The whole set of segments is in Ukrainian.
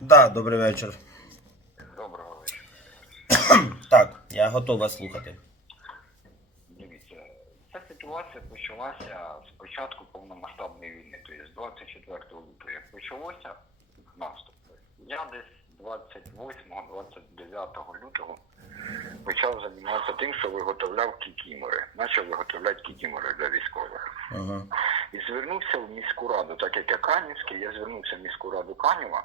Да, добрий вечір. Доброго вечора. Так, я готов вас слухати. Дивіться, ця ситуація почалася з початку повномасштабної війни, тобто з 24 лютого, як почалося наступ. Я десь 28-29 лютого почав займатися тим, що виготовляв кікімори. Почав виготовляти кікімори для військових. Ага. І звернувся в міську раду, так як я Канівський, я звернувся в міську раду Канєва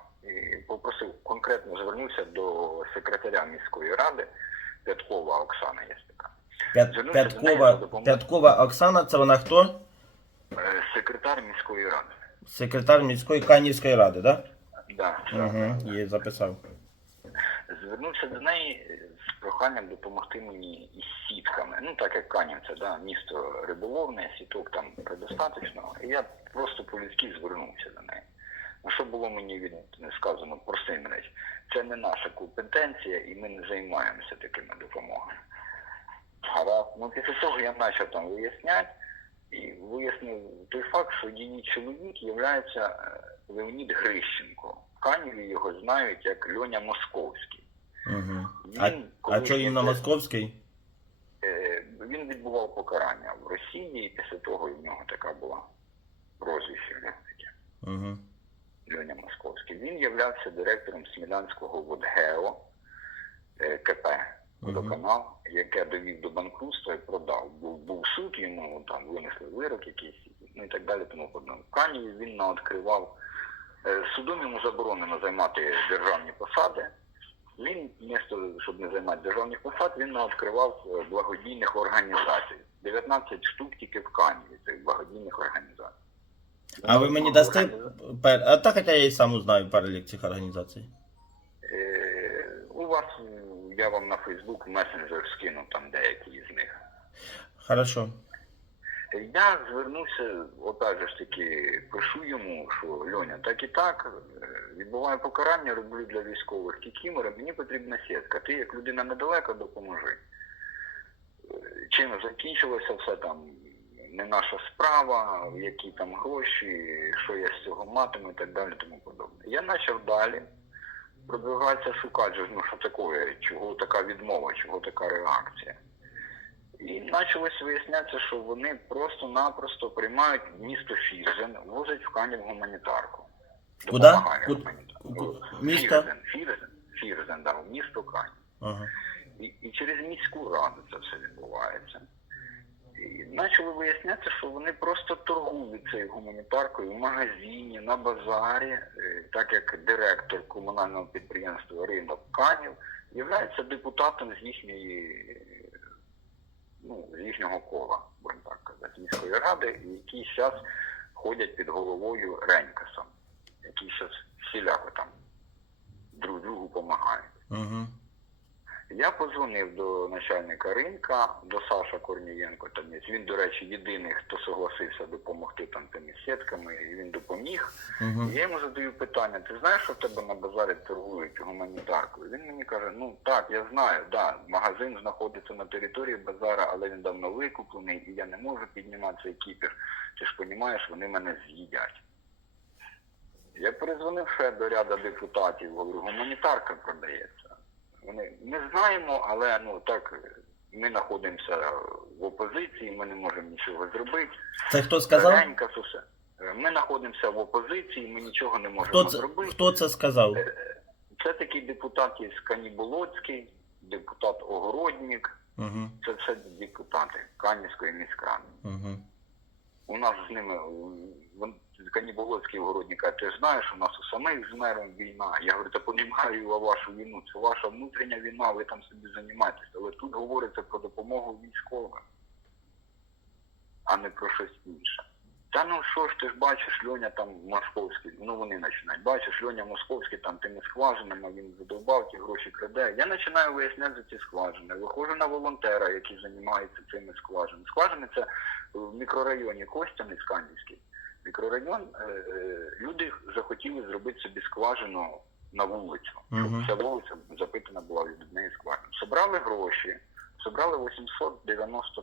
попросив, конкретно звернувся до секретаря міської ради Пяткова Оксана є така. П'ят, Пяткова. Пяткова Оксана, це вона хто? Е, Секретар міської ради. Секретар міської Канівської ради, так? Да, Да? Угу, її записав. Звернувся до неї з проханням допомогти мені із сітками. Ну, так як Канів це да, місто риболовне, сіток там предостаточно. І я просто по-людськи звернувся до неї. На що було мені від сказано, прости мене, це не наша компетенція і ми не займаємося такими допомогами. Гаразд. Ну, після того я почав там виясняти і вияснив той факт, що її чоловік є Леонід Грищенко. В Каніві його знають як Льоня Московський. Угу. А, Він а чого їм на московський? Е, Він відбував покарання в Росії, і після того в нього така була прозвище. Угу. Льоня Московський. Він являвся директором Смілянського водгео е, КП водоканал, яке довів до банкрутства і продав. Був, був суд, йому там винесли вирок якийсь, ну і так далі. Тому подобне. В Каніві він наоткривав. е, Судом йому заборонено займати державні посади. Він, вмісто, щоб не займати державних посад, він наоткривав е, благодійних організацій. 19 штук тільки в Каніві цих благодійних організацій. А ви мені дасте пер... А так, хоча я і сам узнаю перелік цих організацій. Е, У вас м, я вам на Фейсбук месенджер скину там деякі з них. Хорошо. Я звернувся, опять же ж таки, пишу йому, що Льоня, так і так, е, відбуваю покарання, роблю для військових кікімори, мені потрібна сітка. Ти як людина недалека допоможи. Е, Чим закінчилося все там, не наша справа, які там гроші, що я з цього матиму і так далі, тому подобне. Я почав далі продвигатися шукати, ну що таке, чого така відмова, чого така реакція. І почалось вияснятися, що вони просто-напросто приймають місто Фірзен, возять в Канів гуманітарку. Куда? Допомагає Куд- гуманітарку. ку- місто? Фірзен, Фірзен, Фірзен, да, в місто Канів. Ага. І, і через міську раду це все відбувається. Почали вияснятися, що вони просто торгують цією гуманітаркою в магазині, на базарі, е, так як директор комунального підприємства Ринок Канів є депутатом з їхньої ну, з їхнього кола, будемо так казати, міської ради, і які зараз ходять під головою Ренькасом, які зараз всіляко там друг другу допомагають. Угу. Я позвонив до начальника ринка, до Саша Корнієнко. Там є. Він, до речі, єдиний, хто согласився допомогти там тими сітками, і він допоміг. Угу. І я йому задаю питання: ти знаєш, що в тебе на базарі торгують гуманітаркою? Він мені каже: ну так, я знаю, да, магазин знаходиться на території базара, але він давно викуплений, і я не можу піднімати цей кіпір. Ти ж розумієш, вони мене з'їдять. Я перезвонив ще до ряду депутатів, говорю, гуманітарка продається. Вони не знаємо, але ну так ми знаходимося в опозиції, ми не можемо нічого зробити. Це хто сказав? Ренька, все. Е, Ми знаходимося в опозиції, ми нічого не можемо Хто це, зробити. хто це сказав? Це такий депутат є Каніболоцький, депутат Огороднік. Угу. Це все депутати Канівської міськради. Угу. У нас з ними Каніболоцький Огородник, каже, ти знаєш, у нас у самих з мером війна. Я говорю, та понімаю вашу війну, це ваша внутрішня війна, ви там собі займаєтесь. Але тут говориться про допомогу військовим, а не про щось інше. Та ну що ж, ти ж бачиш, Льоня там московський, ну вони починають. Бачиш, Льоня Московський там тими скважинами, він задовбав, ті гроші краде. Я починаю виясняти за ці скважини. Виходжу на волонтера, який займається цими скважинами. Скважини це в мікрорайоні Костяний Скандівський. Мікрорайон, е, е, люди захотіли зробити собі скважину на вулицю, щоб вся вулиця запитана була від однієї скважини. Собрали гроші, собрали 890 тисяч. І